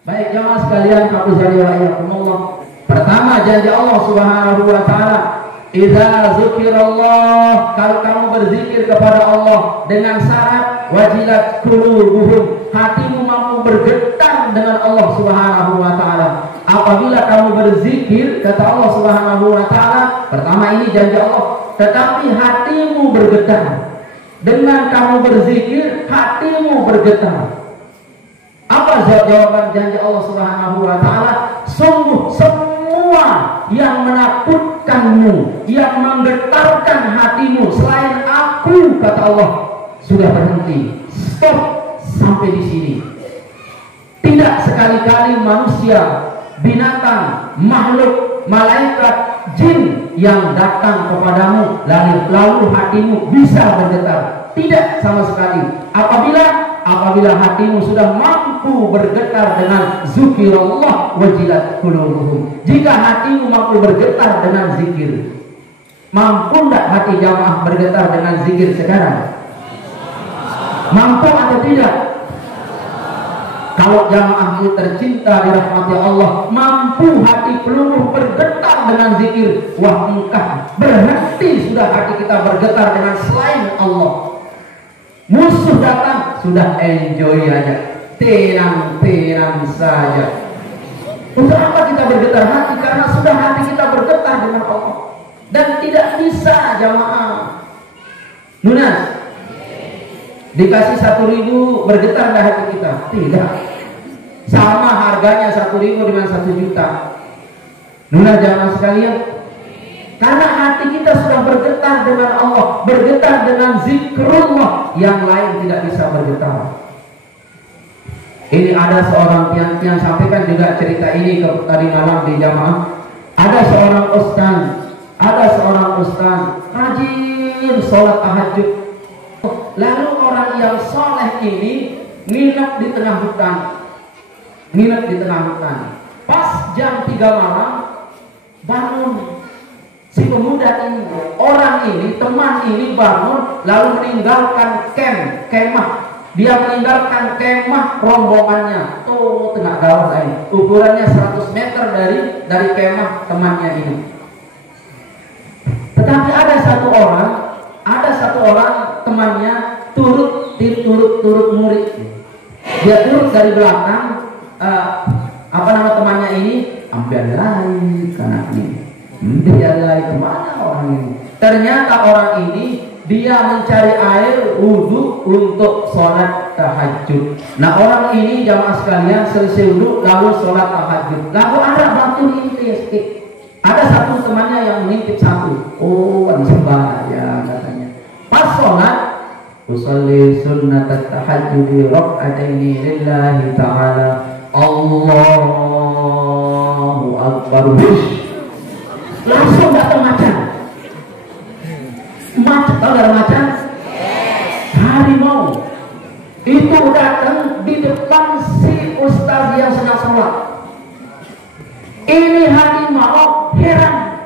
Baik jamaah sekalian, hafizani wa iyyakumullah. Pertama, janji Allah Subhanahu wa taala, idza zikirallah, kalau kamu berzikir kepada Allah dengan syarat wajilat qulubuhum, hatimu mampu bergetar dengan Allah Subhanahu wa taala. Apabila kamu berzikir, kata Allah Subhanahu wa taala, pertama ini janji Allah, tetapi hatimu bergetar. Dengan kamu berzikir, hatimu bergetar. Apa jawaban janji Allah Subhanahu wa taala? Sungguh semua yang menakutkanmu, yang menggetarkan hatimu selain aku, kata Allah, sudah berhenti. Stop sampai di sini. Tidak sekali-kali manusia, binatang, makhluk, malaikat, jin yang datang kepadamu lalu hatimu bisa bergetar. Tidak sama sekali. Apabila hatimu sudah mampu bergetar dengan zikirullah wajilat qulubuhum. Jika hatimu mampu bergetar dengan zikir, mampu tidak hati jamaah bergetar dengan zikir sekarang? Mampu atau tidak? Kalau jamaahmu tercinta dirahmati Allah, mampu hati peluluh bergetar dengan zikir, wah engkau berhenti sudah hati kita bergetar dengan selain Allah. Musuh datang, sudah enjoy aja, tenang-tenang saja. Untuk apa kita bergetar hati? Karena sudah hati kita bergetar dengan Allah. Dan tidak bisa jamaah lunas dikasih 1.000 bergetar dah hati kita. Tidak. Sama harganya 1.000 dengan 1 juta. Lunas jamaah sekalian. Karena hati kita sudah bergetar dengan Allah, bergetar dengan zikrullah, yang lain tidak bisa bergetar. Ini ada seorang yang sampaikan juga cerita ini tadi malam di jamaah. Ada seorang ustaz rajin sholat tahajud. Lalu orang yang soleh ini nginep di tengah hutan. Pas jam 3 malam bangun. Si pemuda ini, orang ini, teman ini bangun lalu meninggalkan kemah. Dia meninggalkan kemah rombongannya. Tuh tengah gawah lain. Ukurannya 100 meter dari kemah temannya ini. Tetapi ada satu orang temannya turut murid. Dia turut dari belakang. Apa nama temannya ini? Ambil lagi karena ini. Dia lari kemana orang ini? Ternyata orang ini dia mencari air wudhu untuk sholat tahajud. Nah orang ini jamaah sekalian selesai wudhu lalu sholat tahajud. Lalu ada batu nimpis. Ada satu temannya yang mengintip satu. Oh sembahyang katanya. Pas sholat, usolli sunnat tahajud rak'ataini lillahi ta'ala. Allahu akbar. Langsung datang macan. Tahu dari macan? Harimau. Itu datang di depan si ustaz yang sedang sholat. Ini harimau heran.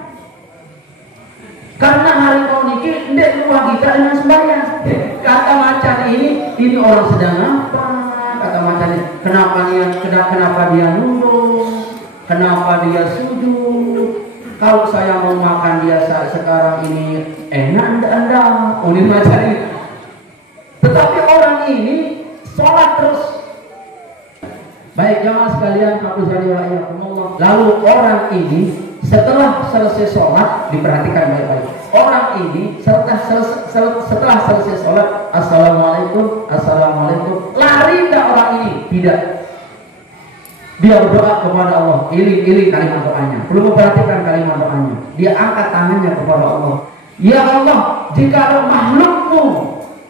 Karena harimau ini tidak luar kita dengan sembahyang. Kata macan ini orang sedang apa? Kata macan ini, kenapa dia nunduk? Kenapa dia sujud? Kalau saya mau makan dia saat sekarang ini enak anda unik macam ini. Tetapi orang ini sholat terus. Baik jamaah sekalian, hafizani wa iyyakumullah. Lalu orang ini setelah selesai sholat, diperhatikan baik-baik. Orang ini setelah selesai sholat, assalamualaikum, lari tidak orang ini? Tidak. Dia berdoa kepada Allah, iling kalimat doanya. Perlu memperhatikan kalimat doanya. Dia angkat tangannya kepada Allah. Ya Allah, jika ada makhlukmu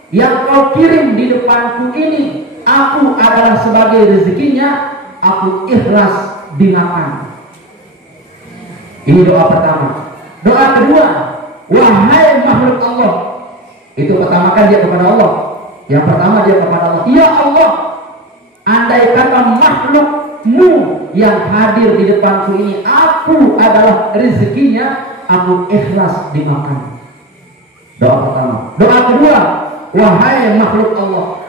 yang kau kirim di depanku ini, aku adalah sebagai rezekinya, aku ikhlas dimakan. Ini doa pertama. Doa kedua, wahai makhluk Allah. Itu pertama kan dia kepada Allah. Yang pertama dia kepada Allah. Ya Allah, andai kata makhlukmu yang hadir di depanku ini, aku adalah rezekinya, aku ikhlas dimakan. Doa pertama. Doa kedua, wahai makhluk Allah,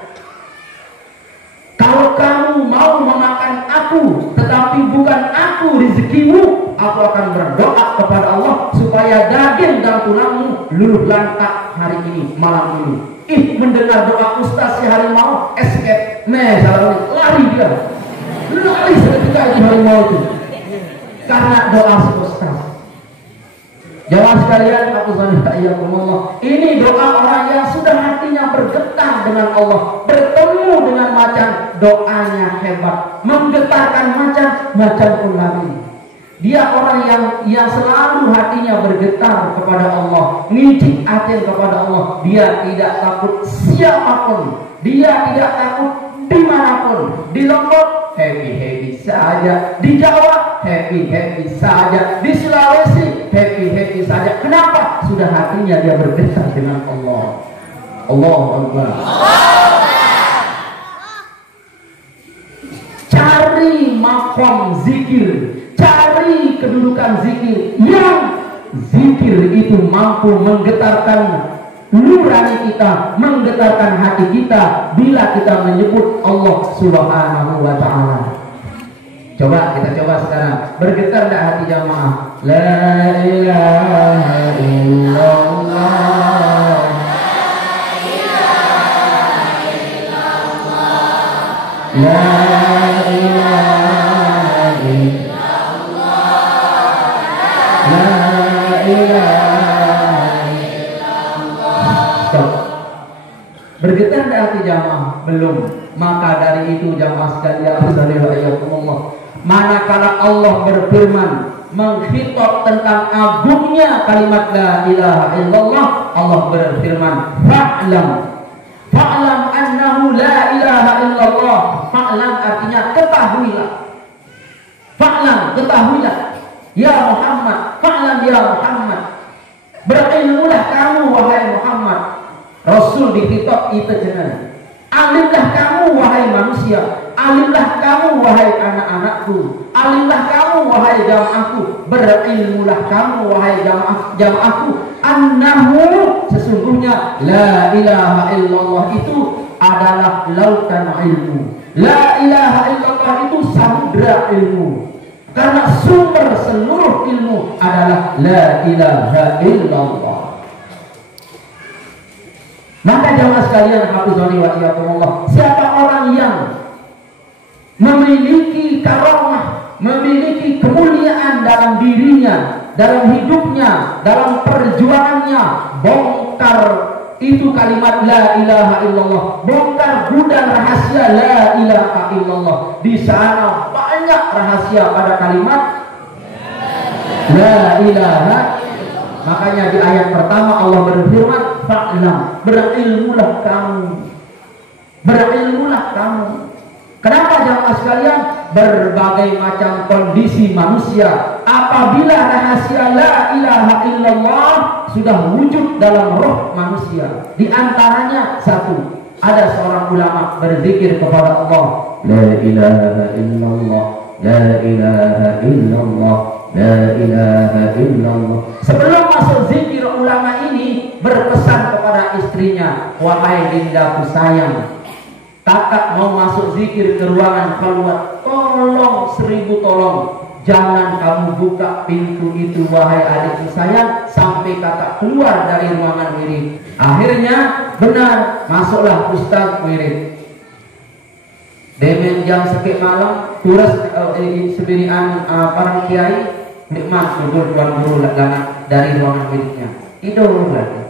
kalau kamu mau memakan aku aku akan berdoa kepada Allah supaya daging dan tulangmu luluh lantak hari ini, malam ini. Mendengar doa ustaz si harimau, escape, lari dia, lari seketika itu harimau itu, karena doa si ustaz. Jamaah sekalian, ini doa orang yang sudah hatinya bergetar dengan Allah, bertemu dengan macan, doanya hebat, menggetarkan macan pun lari. Dia orang yang selalu hatinya bergetar kepada Allah, ngijik atin kepada Allah. Dia tidak takut siapapun, dia tidak takut dimanapun. Di Lombok happy saja, di Jawa happy saja, di Sulawesi happy saja. Kenapa? Sudah hatinya dia bergetar dengan Allah. Allahu Akbar. Cari makom zikir, cari kedudukan zikir yang zikir itu mampu menggetarkan nurani kita, menggetarkan hati kita bila kita menyebut Allah Subhanahu wa Ta'ala. Kita coba sekarang. Bergetar enggak hati jamaah? La ilaha illallah, la ilaha illallah, la ilaha illallah. Stop. Bergetar enggak hati jamaah? Belum. Maka dari itu jamaah sekalian, manakala Allah berfirman mengkhitab tentang agungnya kalimat la ilaha illallah, Allah berfirman fa'lam annahu la ilaha illallah. Fa'lam artinya ketahuilah, ketahuilah ya Muhammad, fa'lam ya Muhammad, berilmulah kamu wahai Muhammad. Rasul dikhitab itu jenis, alimlah kamu wahai manusia, alimlah kamu wahai anak-anakku, alimlah kamu wahai jamaahku, berilmulah kamu wahai jamaahku, annahu sesungguhnya la ilaha illallah itu adalah lautan ilmu. La ilaha illallah itu samudra ilmu, karena sumber seluruh ilmu adalah la ilaha illallah. Maka jamaah sekalian, hafizani wa iyyakumullah, siapa orang yang memiliki karamah, memiliki kemuliaan dalam dirinya, dalam hidupnya, dalam perjuangannya, bongkar itu kalimat la ilaha illallah, bongkar gudang rahasia la ilaha illallah. Di sana banyak rahasia pada kalimat la ilaha. Makanya di ayat pertama Allah berfirman fa'lam, berilmulah kamu, berilmulah kamu. Kenapa jamaah sekalian? Berbagai macam kondisi manusia, apabila rahasia la ilaha illallah sudah wujud dalam roh manusia. Di antaranya satu, ada seorang ulama berzikir kepada Allah, la ilaha illallah, la ilaha illallah, la ilaha illallah. Sebelum masuk zikir, ulama ini berpesan kepada istrinya, wahai dindaku sayang, kakak mau masuk zikir ke ruangan keluar, tolong 1000 tolong, jangan kamu buka pintu itu wahai adikku sayang sampai kakak keluar dari ruangan wirid. Akhirnya benar, masuklah ustaz wirid. Demen jam sekit malam, turas sebirian parang kiai, nikmat tidur tuan guru lana dari ruangan wiridnya, tidur lagi.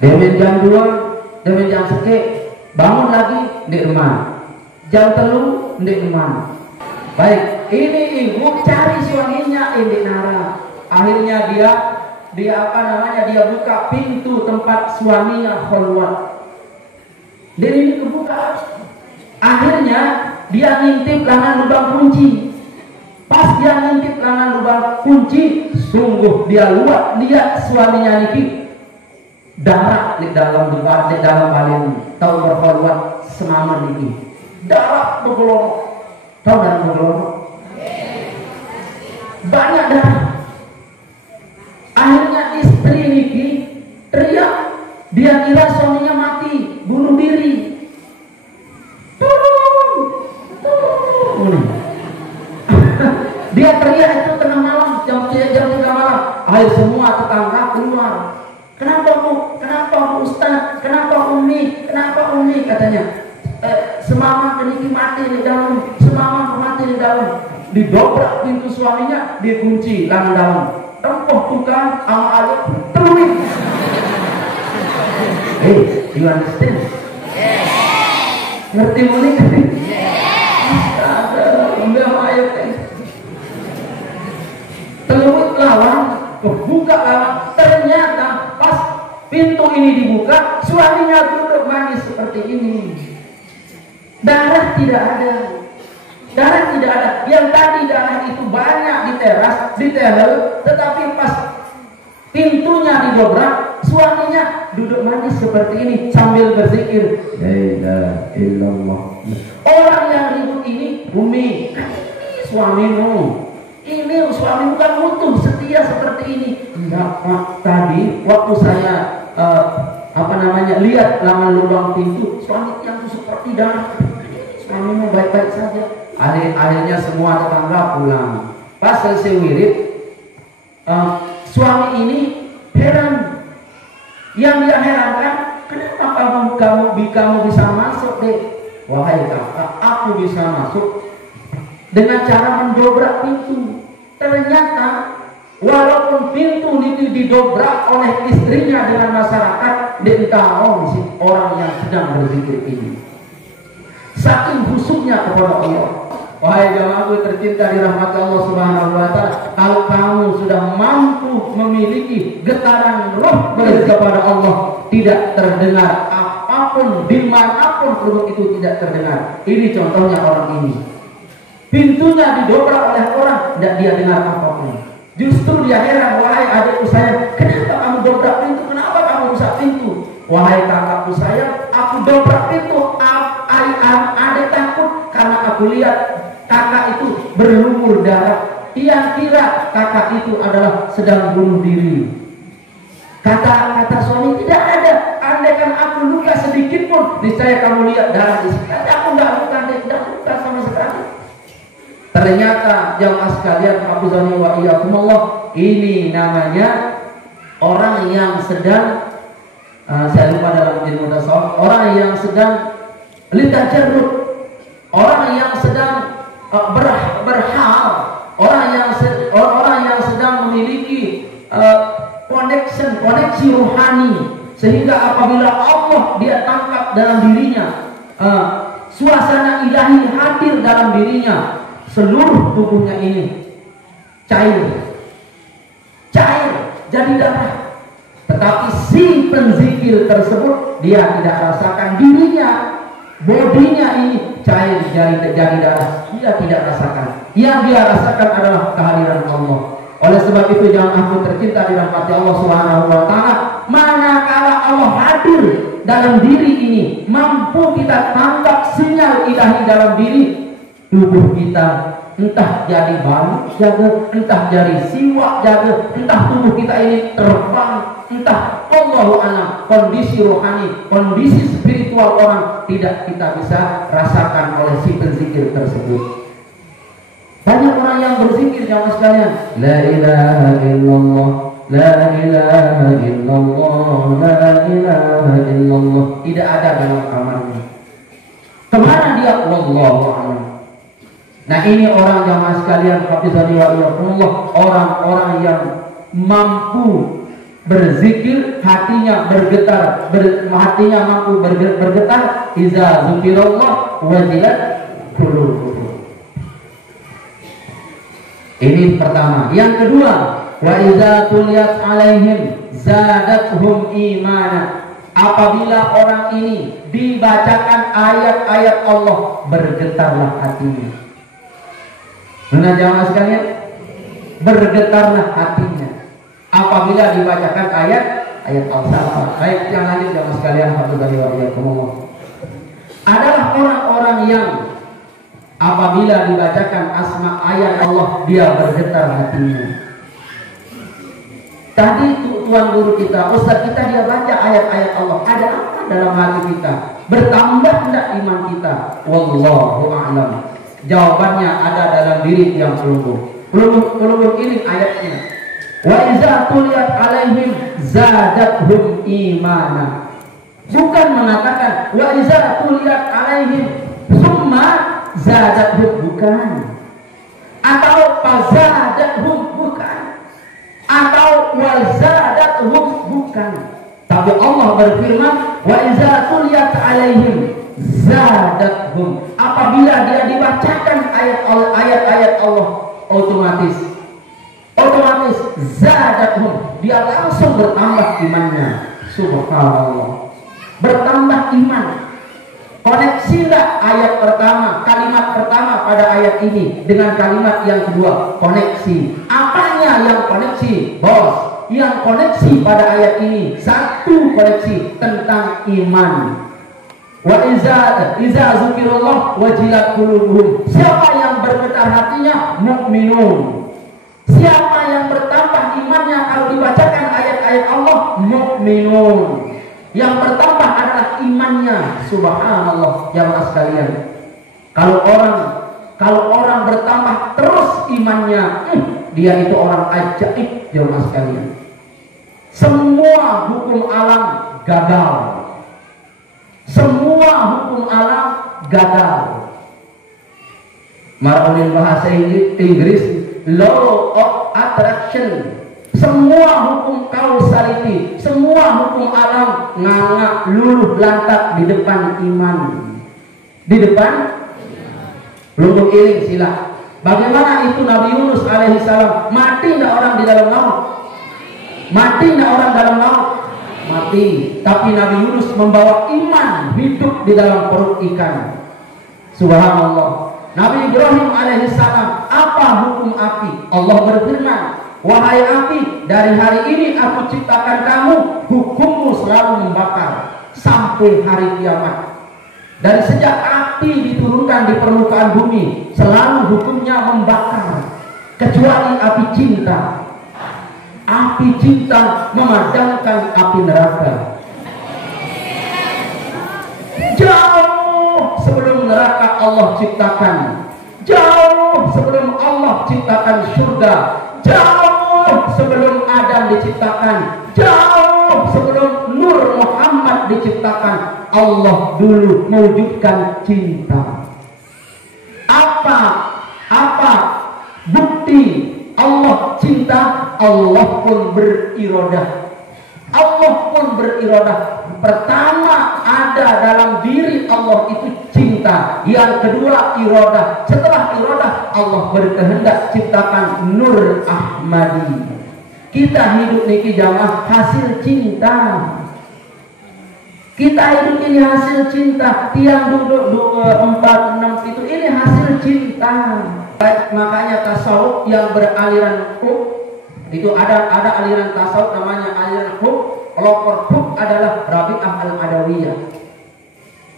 Demen jam 2, demen jam sekit, bangun lagi di rumah, jam 3 di rumah. Baik, ini ibu cari suaminya ini nara. Akhirnya dia buka pintu tempat suaminya keluar. Dia ini kebuka. Akhirnya dia ngintip langan lubang kunci. Pas dia ngintip langan lubang kunci, sungguh dia lihat suaminya niki darah di dalam balin, tahu berkeluar semaman ini darah bergelomok. Tahu darah bergelomok? Banyak darah. Akhirnya istri niki teriak, dia kira suaminya mati, bunuh diri. Tolong. Dia teriak itu tengah malam, Akhir semua tetangga keluar. Kenapa Bu? Kenapa Bu Ustaz? Kenapa Umi? Kenapa Umi? Katanya. Semama keniki mati di dalam, semama mati di dalam. Didobrak pintu suaminya, dikunci lang dalam. Tempoh tukang sama ayat terulik. Hey, you understand? Ngerti mulai kan? Ada ambil ayat terulik lawan, kebuka lawan. Ternyata pas pintu ini dibuka, suaminya duduk manis seperti ini. Darah tidak ada. Darah tidak ada. Yang tadi darah itu banyak di teras, di teras, tetapi pas pintunya didobrak, suaminya duduk manis seperti ini sambil berzikir. La ilaha illallah. Orang yang ribut ini, Umi, suamimu. Ini suami bukan utuh setia seperti ini. Enggak, Pak. Tadi waktu saya lihat laman lubang pintu, suami yang seperti darah. Suamimu baik-baik saja. Akhirnya semua tetangga pulang. Pas selesai wirid, suami ini heran. Yang dia herankan, kenapa kamu bisa masuk deh? Wahai kakak, aku bisa masuk dengan cara mendobrak pintu. Ternyata walaupun pintu itu didobrak oleh istrinya dengan masyarakat, dia tahu orang yang sedang berzikir ini. Saking khusyuknya kepada Allah. Wahai jamaahku tercinta dirahmati Allah Subhanahu wa taala, kalau kamu sudah mampu memiliki getaran roh kepada Allah, tidak terdengar apapun dimanapun rukuk itu tidak terdengar. Ini contohnya orang ini. Pintunya didobrak oleh orang, tidak dia dengar apapun. Justru dia heran, wahai adikku saya, kenapa kamu dobrak pintu? Kenapa kamu rusak pintu? Wahai kakakku saya, aku dobrak pintu. Adik takut karena aku lihat kakak itu berlumur darah. Ia kira kakak itu adalah sedang bunuh diri. Kata suami, tidak ada. Andaikan aku luka sedikit pun, niscaya kamu lihat darah di sini. Aku nggak luka sama sekali. Ternyata jamaah sekalian, hafizani wa iyyakumullah, ini namanya orang yang sedang saya lupa dalam ilmu tasawuf, orang yang sedang litajarrud, orang yang sedang berhal, orang yang sedang memiliki koneksi rohani, sehingga apabila Allah dia tangkap dalam dirinya, suasana ilahi hadir dalam dirinya, seluruh tubuhnya ini cair jadi darah. Tetapi si penzikir tersebut dia tidak rasakan dirinya, bodinya ini cair jadi darah, dia tidak rasakan. Yang dia rasakan adalah kehadiran Allah. Oleh sebab itu jangan aku tercinta dirahmati Allah Subhanahu wa taala, manakala Allah hadir dalam diri ini, mampu kita tangkap sinyal ilahi dalam diri, tubuh kita entah jadi bau jaga, entah jadi siwak jaga, entah tubuh kita ini terbang, entah Allahu a'lam, kondisi rohani, kondisi spiritual orang tidak kita bisa rasakan oleh si berzikir tersebut. Banyak orang yang berzikir jamaah sekalian, la ilaha illallah, la ilaha illallah, la ilaha illallah, tidak ada dalam kamarnya. Kemana dia? Wallahu a'lam. Nah ini orang jamaah sekalian, hafizani wa iyyakumullah, orang-orang yang mampu berzikir, hatinya bergetar, hatinya mampu bergetar. Iza zukirallah wajilat qulubuhum. Ini pertama. Yang kedua, wa iza tuliyat alaihim zadatuhum imana. Apabila orang ini dibacakan ayat-ayat Allah, bergetarlah hatinya. Benar jamaah sekalian, bergetarlah hatinya apabila dibacakan ayat Allah. Baik, yang lanjut jamaah sekalian, hafizani wa iyyakumullah, adalah orang-orang yang apabila dibacakan asma ayat Allah, dia bergetar hatinya. Tadi tuan guru kita, ustaz kita, dia baca ayat-ayat Allah, ada apa dalam hati kita? Bertambah tidak iman kita? Wallahu a'lam. Jawabannya ada dalam diri yang pelubur. Pelubur ini ayatnya. Wa iza tuliyat alaihim zadathum imana. Bukan mengatakan wa iza tuliyat alaihim summa zadathum, bukan. Atau fazadathum, bukan. Atau wazadathum, bukan. Tapi Allah berfirman wa iza tuliyat alaihim zadathum. Apabila dia dibacakan ayat-ayat Allah, otomatis zadathum, dia langsung bertambah imannya. Subhanallah, bertambah iman. Koneksi enggak ayat pertama, kalimat pertama pada ayat ini dengan kalimat yang kedua? Koneksi. Apanya yang koneksi, bos? Yang koneksi pada ayat ini satu koneksi tentang iman. Wa iza zukirallah wajilat qulubuhum. Siapa yang bergetar hatinya? Mukminun. Siapa yang bertambah imannya kalau dibacakan ayat-ayat Allah? Mukminun. Yang bertambah adalah imannya. Subhanallah, jamaah sekalian. Kalau orang bertambah terus imannya, dia itu orang ajaib, jamaah sekalian. Semua hukum alam gagal. Semua hukum alam gagal. Marulil bahasa Inggris, law of attraction. Semua hukum causality, semua hukum alam nganga luluh lantak di depan iman. Di depan lungguh iring sila. Bagaimana itu Nabi Yunus alaihissalam? Mati enggak orang di dalam laut? Mati enggak orang dalam laut? Mati. Tapi Nabi Yunus membawa iman hidup di dalam perut ikan. Subhanallah. Nabi Ibrahim alaihissalam, apa hukum api? Allah berfirman, wahai api, dari hari ini aku ciptakan kamu, hukummu selalu membakar sampai hari kiamat. Dari sejak api diturunkan di permukaan bumi, selalu hukumnya membakar, kecuali api cinta. Api cinta memadamkan api neraka. Jauh sebelum neraka Allah ciptakan, jauh sebelum Allah ciptakan surga, jauh sebelum Adam diciptakan, jauh sebelum Nur Muhammad diciptakan, Allah dulu mewujudkan cinta. Apa bukti Allah cinta? Allah pun berirodah. Allah pun berirodah. Pertama ada dalam diri Allah itu cinta. Yang kedua irodah. Setelah irodah Allah berkehendak ciptakan Nur Ahmadi. Kita hidup niki jamaah hasil cinta. Kita hidup ini hasil cinta. Tiang duduk 2, 4, 6 itu ini hasil cinta. Makanya tasawuf yang beraliran hub itu ada aliran tasawuf namanya aliran hub. Pelopor hub adalah Rabi'ah al-Adawiyah.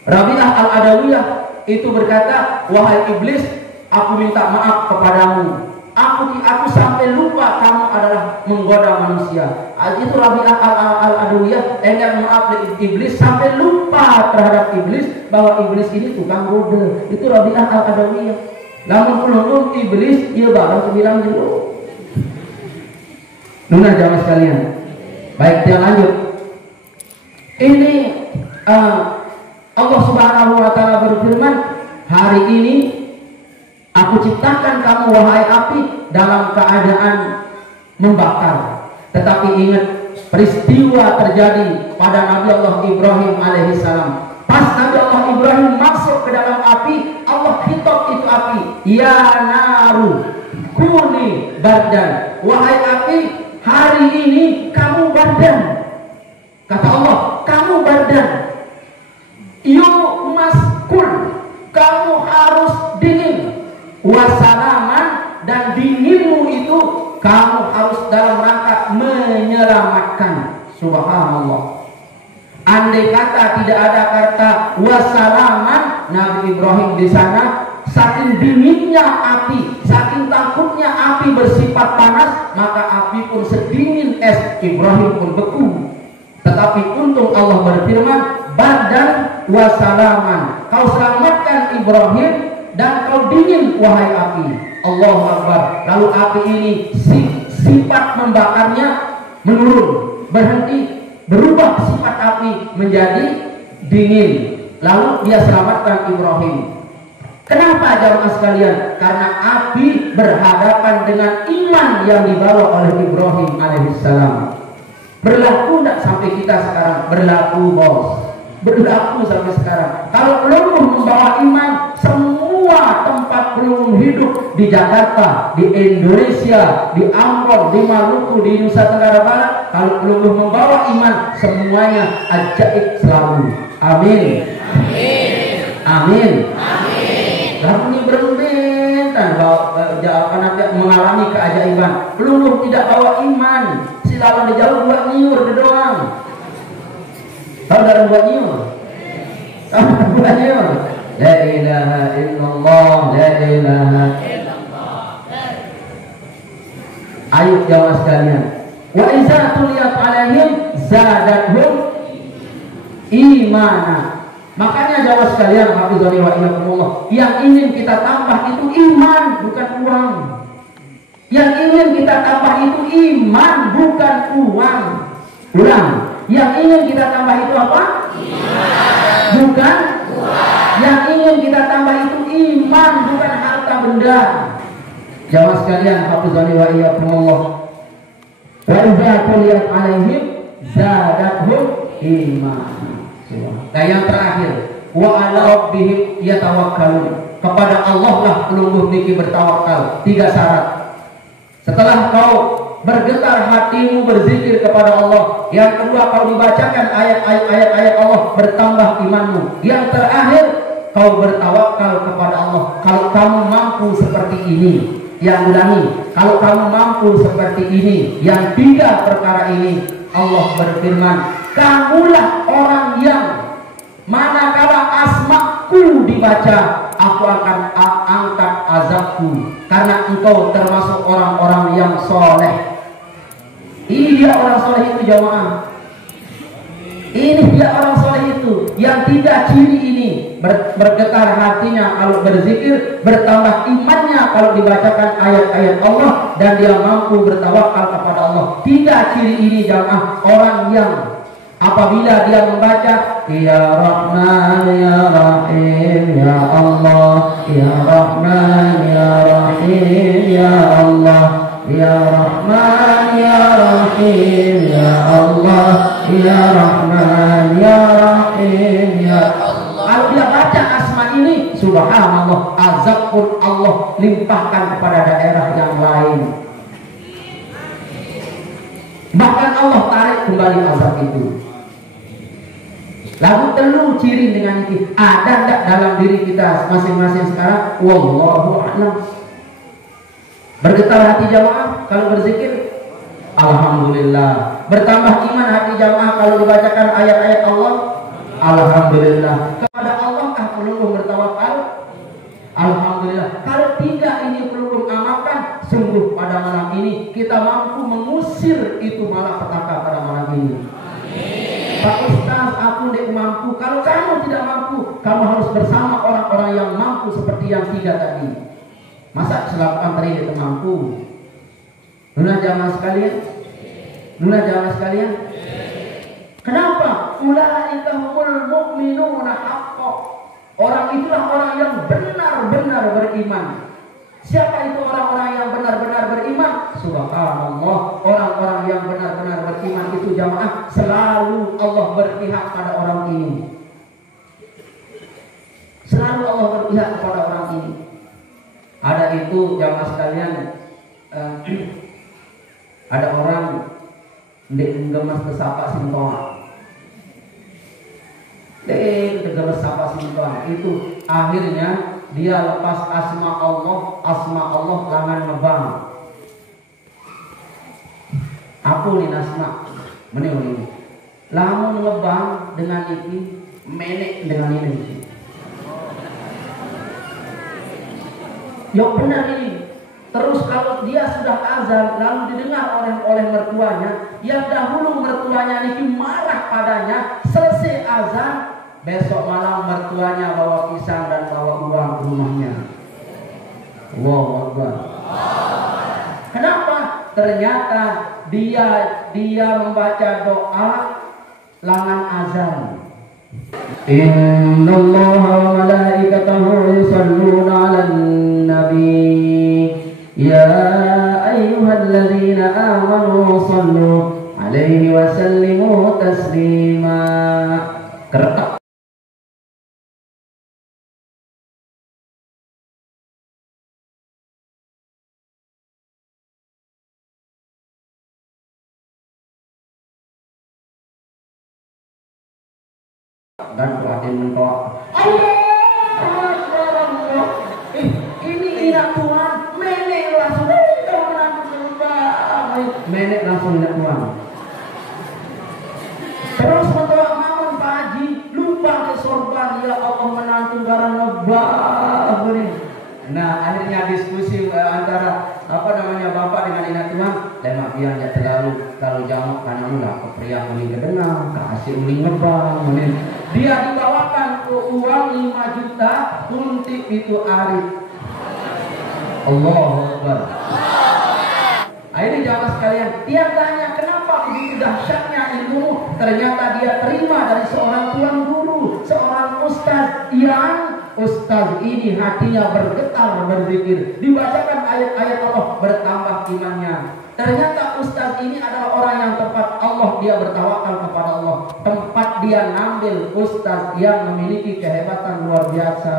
Rabi'ah al-Adawiyah itu berkata, wahai iblis, aku minta maaf kepadamu. Aku sampai lupa kamu adalah menggoda manusia. Itu Rabi'ah al-Adawiyah enggan maaf iblis sampai lupa terhadap iblis bahwa iblis ini tukang goda. Itu Rabi'ah al-Adawiyah. Namun belum iblis ia baru bilang dulu. Nuna jamaah sekalian. Baik, kita lanjut. Ini Allah Subhanahu wa taala berfirman, hari ini aku ciptakan kamu wahai api dalam keadaan membakar. Tetapi ingat, peristiwa terjadi pada Nabi Allah Ibrahim alaihissalam. Pas Nabi Allah Ibrahim masuk ke dalam api, Allah khitab itu api, ya naru kuni bardan. Wahai api, hari ini kamu bardan. Kata Allah, kamu bardan. You must cool. Kamu harus dingin. Wasalaman, dan dinginmu itu kamu harus dalam rangka menyelamatkan. Subhanallah. Andai kata tidak ada kata wasalaman, Nabi Ibrahim di sana saking dinginnya api, saking takutnya api bersifat panas, maka api pun sedingin es, Ibrahim pun beku. Tetapi untung Allah berfirman, badan wasalaman, kau selamatkan Ibrahim dan kau dingin wahai api. Allahu Akbar. Lalu api ini sifat membakarnya menurun, berhenti, berubah sifat api menjadi dingin. Lalu dia selamatkan Ibrahim. Kenapa jamaah sekalian? Karena api berhadapan dengan iman yang dibawa oleh Ibrahim alaihissalam. Berlaku tidak sampai kita sekarang? Berlaku, bos. Berlaku sampai sekarang. Kalau belum membawa iman, semua tempat belum hidup di Jakarta, di Indonesia, di Ambon, di Maluku, di Nusa Tenggara Barat, kalau belum membawa iman, semuanya ajaib selalu. Amin. Amin. Lalu ini berbentan nanti mengalami keajaiban. Belum tidak bawa iman, silakan dijauh buat nyiur doang. Tahu dalam buat nyiur? Tahu buat nyiur? La ilaha illallah, la ilaha illallah. Ayo jamaah sekalian. Wa iza tuliyat alaihim zadathum imana. Makanya jamaah sekalian, hafizani wa iyyakumullah, yang ingin kita tambah itu iman, bukan uang. Yang ingin kita tambah itu iman, bukan uang. Ulang. Yang ingin kita tambah itu apa? Iman. Bukan uang. Yang ingin kita tambah itu iman, bukan harta benda. Jamaah sekalian, hafizani wa iyyakumullah. Wa idza tuliyat alaihim zadathum iman. Nah yang terakhir, wa ala rabbihim yatawakkalun. Kepada Allah lah pelungguh niki bertawakal. 3 syarat. Setelah kau bergetar hatimu berzikir kepada Allah. Yang kedua, kau dibacakan ayat-ayat Allah, bertambah imanmu. Yang terakhir, kau bertawakal kepada Allah. Kalau kamu mampu seperti ini, yang ulangi, kalau kamu mampu seperti ini, yang 3 perkara ini, Allah berfirman, kamulah orang yang manakala asmaku dibaca, aku akan angkat azabku, karena engkau termasuk orang-orang yang soleh. Ini dia orang soleh itu jamaah. Ini dia orang soleh itu, yang 3 ciri ini, bergetar hatinya kalau berzikir, bertambah imannya kalau dibacakan ayat-ayat Allah, dan dia mampu bertawakal kepada Allah. 3 ciri ini jamaah, orang yang apabila dia membaca Ya Rahman Ya Rahim Ya Allah, Ya Rahman Ya Rahim Ya Allah, Ya Rahman Ya Rahim Ya Allah, Ya Rahman Ya Rahim Ya Allah. Kalau dia baca asma ini, subhanallah, azab pun Allah limpahkan kepada daerah yang lain. Bahkan Allah tarik kembali azab itu. Lalu telu ciri dengan ini, ada tidak dalam diri kita masing-masing sekarang? Wallahu a'lam. Bergetar hati jamaah kalau berzikir, alhamdulillah. Bertambah iman hati jamaah kalau dibacakan ayat-ayat Allah, alhamdulillah. Kepada Allah kah perlu bertawakal? Alhamdulillah. Kalau 3 ini perlu amalkan, sungguh pada malam ini kita mampu mengusir itu malapetaka pada malam ini. Pak Ustaz, aku tidak mampu. Kalau kamu tidak mampu, kamu harus bersama orang-orang yang mampu seperti yang 3 tadi. Masa selapan tadi itu mampu? Nuna jamaah sekalian? Nuna jamaah sekalian? Kenapa? Ulaika humul mu'minuna haqqan. Orang itulah orang yang benar-benar beriman. Siapa itu orang-orang yang benar-benar beriman? Subhanallah, orang-orang yang benar-benar beriman itu jamaah selalu Allah berpihak pada orang ini. Selalu Allah berpihak kepada orang ini. Ada itu jamaah sekalian, ada orang gemas kesapa sintoa. Gemas sapa sintoa itu akhirnya dia lepas asma Allah langan ngebang. Apa nih asma? Ini. Lamun ngebang dengan ini, menek dengan ini. Ya benar ini. Terus kalau dia sudah azan lalu didengar oleh mertuanya, yang dahulu mertuanya ini marah padanya, selesai azan, besok malam mertuanya bawa pisang dan bawa uang ke rumahnya. Allahu Akbar. Kenapa? ternyata dia membaca doa langan azan. Innallaha wa malaikatahu yusholluna 'alan nabi ya ayyuhalladzina amanu shallu 'alaihi wa sallimu taslima. Keretak dan kuatin mentok Allah. Ini inak Tuhan menek langsung menek langsung inak Tuhan. Terus mentok ngawon Pak Haji lupa ke sorban, ya Allah menantu garang ngebah ini. Nah akhirnya diskusi antara bapak dengan inak Tuhan. Lemak biang ya terlalu kalau jamak karena ulah kepriang mending kedengar kasih uling ngebang mending. Dia dibawakan ke uang 5 juta untuk itu Arif. Allahu Akbar. Akhirnya jamaah sekalian, dia tanya kenapa begitu dahsyatnya ilmu. Ternyata dia terima dari seorang tuan guru, seorang ustaz yang ustaz ini hatinya bergetar berzikir. Dibacakan ayat-ayat Allah, bertambah imannya. Ternyata ustaz ini adalah orang yang tepat Allah, dia bertawakal kepada Allah. Tempat dia ngambil ustaz yang memiliki kehebatan luar biasa.